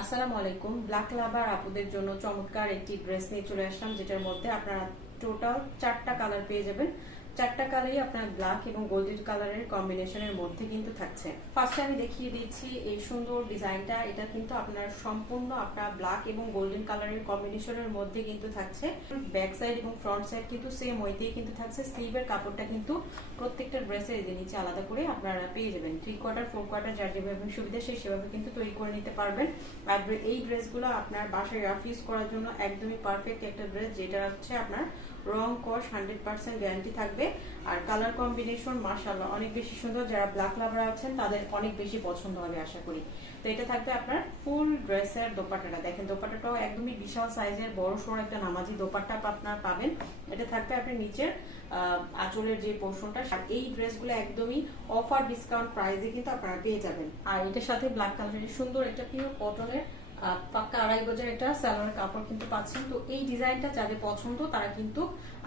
আসসালামু আলাইকুম। ব্ল্যাক লাভার আপুদের জন্য চমৎকার একটি ড্রেস নিয়ে চলে আসলাম, যেটার মধ্যে আপনারা টোটাল চারটা কালার পেয়ে যাবেন। চারটা কালারই আপনার ব্ল্যাক এবং গোল্ডেন কালারের কম্বিনেশনের মধ্যে কিন্তু থাকছে। ফার্স্টে আমি দেখিয়ে দিচ্ছি এই সুন্দর ডিজাইনটা এটা কিন্তু আপনার সম্পূর্ণ আপনার ব্ল্যাক এবং গোল্ডেন কালারের কম্বিনেশনের মধ্যে কিন্তু থাকছে। ব্যাক সাইড এবং ফ্রন্ট সাইড কিন্তু সেম ওইতেই কিন্তু থাকছে। স্লিভের কাপড়টা কিন্তু প্রত্যেকটা ড্রেসের এদের নিচে আলাদা করে আপনারা পেয়ে যাবেন। থ্রি কোয়ার্টার ফোর কোয়ার্টার যার যেভাবে সুবিধা সেই সেভাবে কিন্তু তৈরি করে নিতে পারবেন। আর এই ড্রেসগুলো আপনার বাসায় রাফ ইউজ করার জন্য একদমই পারফেক্ট একটা ড্রেস যেটা হচ্ছে আপনার রং কস হান্ড্রেড পার্সেন্ট গ্যারান্টি থাকবে। আর কালার কম্বিনেশন মার্শাল্লাহ অনেক বেশি সুন্দর। যারা ব্ল্যাক লাভার আছেন, তাদের অনেক বেশি পছন্দ হবে, আশা করি। তো এটা থাকবে আপনার ফুল ড্রেসের দোপাট্টাটা। দেখেন, দোপাট্টাটাও একদমই বিশাল সাইজের বড় সড়ো একটা নামাজি দোপাট্টা আপনার পাবেন। এটা থাকবে আপনার নিচের আঁচলের যে পোর্শনটা এই ড্রেসগুলো একদমই অফার ডিসকাউন্ট প্রাইসে কিন্তু আপনারা পেয়ে যাবেন। আর এটার সাথে ব্ল্যাক কালারের সুন্দর একটা পিওর কটনের পাক্কা আড়াই গজের সালোয়ার কাপড় কিন্তু পাচ্ছেন। তো এই ডিজাইনটা যাদের পছন্দ, তারা কিন্তু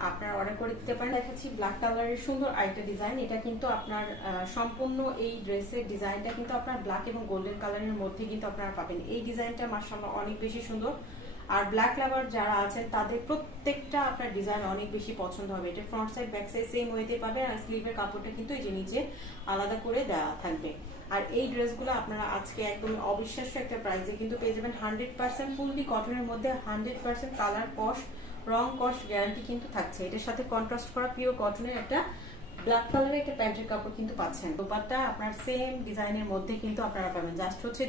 আপনার অর্ডার করে দিতে পারেন। দেখাচ্ছি ব্ল্যাক কালারের সুন্দর আরেকটা ডিজাইন এটা কিন্তু আপনার সম্পূর্ণ এই ড্রেসের ডিজাইনটা কিন্তু আপনার ব্ল্যাক এবং গোল্ডেন কালারের মধ্যে কিন্তু আপনারা পাবেন। এই ডিজাইনটা অনেক বেশি সুন্দর। আর ব্ল্যাক লাভার যারা আছেন, তাদের প্রত্যেকটা আপনার ডিজাইন অনেক বেশি পছন্দ হবে। এটা front side back side same ওয়েতে পাবেন। আর স্লিভের কাপড়টা কিন্তু এই যে নিচে আলাদা করে দেওয়া থাকবে। আর এই ড্রেসগুলো আপনারা আজকে একদম অবিশ্বাস্য একটা প্রাইসে কিন্তু পেয়ে যাবেন হান্ড্রেড পার্সেন্ট ফুললি কটনের মধ্যে হান্ড্রেড পার্সেন্ট কালার কস রং কস গ্যারান্টি কিন্তু থাকছে। এটার সাথে কন্ট্রাস্ট করা পিওর কটনের একটা ব্ল্যাক কালারের একটা প্যান্টের কাপড় কিন্তু পাচ্ছেন। দোপাট্টা আপনার সেম ডিজাইনের মধ্যে কিন্তু আপনারা পাবেন। জাস্ট হচ্ছে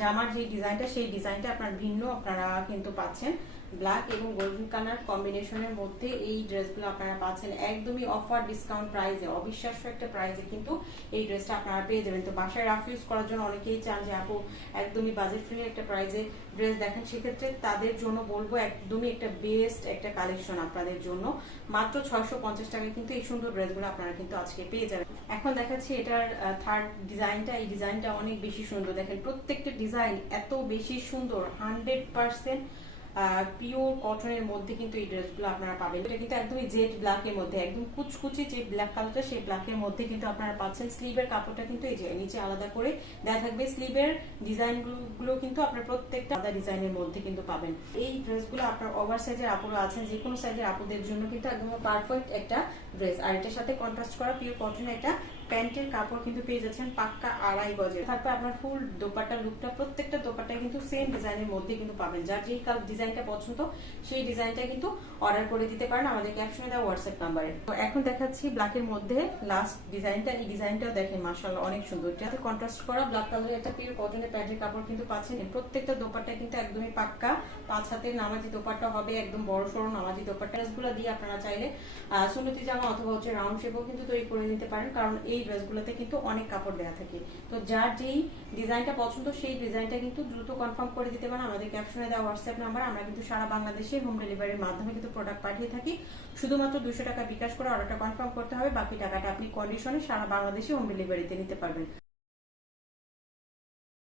জামার যে ডিজাইনটা সেই ডিজাইনটা আপনার ভিন্ন আপনারা কিন্তু পাচ্ছেন। ব্ল্যাক এবং গোল্ডেন কালার কম্বিনেশনের মধ্যে এই ড্রেসগুলো আপনারা পাচ্ছেন। একদমই অফার ডিসকাউন্ট প্রাইসে অবিশ্বাস্য একটা প্রাইসে কিন্তু এই ড্রেসটা আপনারা পেয়ে যাবেন। তো বাসায় রাফ ইউজ করার জন্য অনেকেই চান যে, আপু, একদমই বাজেট ফ্রি একটা প্রাইসে ড্রেস দেখেন। সেক্ষেত্রে তাদের জন্য বলব, একদমই একটা বেস্ট একটা কালেকশন আপনাদের জন্য। মাত্র ছয়শো পঞ্চাশ টাকায় কিন্তু এই সুন্দর ড্রেসগুলো আপনারা কিন্তু আজকে পেয়ে যাবেন। এখন দেখাচ্ছি এটার থার্ড ডিজাইনটা এই ডিজাইনটা অনেক বেশি সুন্দর। দেখেন প্রত্যেকটা ডিজাইন এত বেশি সুন্দর হান্ড্রেড পার্সেন্ট পিওর কটনের মধ্যে কিন্তু এই ড্রেসগুলো আপনারা পাবেন। এটা কিন্তু একদমই জেড ব্ল্যাকের মধ্যে, একদম কুচকুচি যে ব্ল্যাক কালারটা সেই ব্ল্যাকের মধ্যে কিন্তু আপনারা পাচ্ছেন। স্লিভের কাপড়টা কিন্তু এই যে, নিচে আলাদা করে দেওয়া থাকবে। স্লিভের ডিজাইনগুলো কিন্তু আপনার প্রত্যেকটা আলাদা ডিজাইনের মধ্যে কিন্তু পাবেন। এই ড্রেসগুলো আপনার ওভার সাইজের আপুরা আছেন যে কোনো সাইজের আপুদের জন্য কিন্তু একদম পারফেক্ট একটা ড্রেস আর এটার সাথে কন্ট্রাস্ট করা পিওর কটনের একটা প্যান্টের কাপড় কিন্তু পেয়ে যাচ্ছেন পাক্কা আড়াই গজের থাকবে আপনার ফুল দোপাট্টা লুকটা প্রত্যেকটা দোপাট্টা কিন্তু সেম ডিজাইনের মধ্যে কিন্তু পাবেন। যার যেই ডিজাইনটা পছন্দ, সেই ডিজাইনটা কিন্তু অর্ডার করে দিতে পারেন আমাদের ক্যাপশনে দেওয়া হোয়াটসঅ্যাপ নাম্বারে তো এখন দেখাচ্ছি ব্ল্যাকের মধ্যে লাস্ট ডিজাইনটা এই ডিজাইনটাও দেখেন মার্শাল্লাহ অনেক সুন্দর। এটাতে কন্ট্রাস্ট করা ব্ল্যাক কালারের একটা পিওর কটনের প্যান্টের কাপড় কিন্তু পাচ্ছেন। প্রত্যেকটা দোপাট্টা কিন্তু একদমই পাক্কা। পাঁচ হাতের নামাজি দোপাট্টা হবে, একদম বড় সড়ো নামাজি দোপাট্টা। ড্রেসগুলো দিয়ে আপনারা চাইলে সুন্নতি জামা অথবা হচ্ছে রাউন্ড শেপও কিন্তু তৈরি করে নিতে পারেন। কারণ এই ড্রেসগুলোতে কিন্তু অনেক কাপড় দেওয়া থাকে। তো যার যেই ডিজাইনটা পছন্দ, সেই ডিজাইনটা কিন্তু দ্রুত কনফার্ম করে দিতে পারেন। আমাদের ক্যাপশনে দেওয়া হোয়াটসঅ্যাপ নাম্বার আমরা কিন্তু সারা বাংলাদেশে হোম ডেলিভারির মাধ্যমে কিন্তু প্রোডাক্ট পাঠিয়ে থাকি। শুধুমাত্র দুশো টাকা বিকাশ করে অর্ডারটা কনফার্ম করতে হবে, বাকি টাকাটা আপনি কন্ডিশনে সারা বাংলাদেশে হোম ডেলিভারিতে নিতে পারবেন।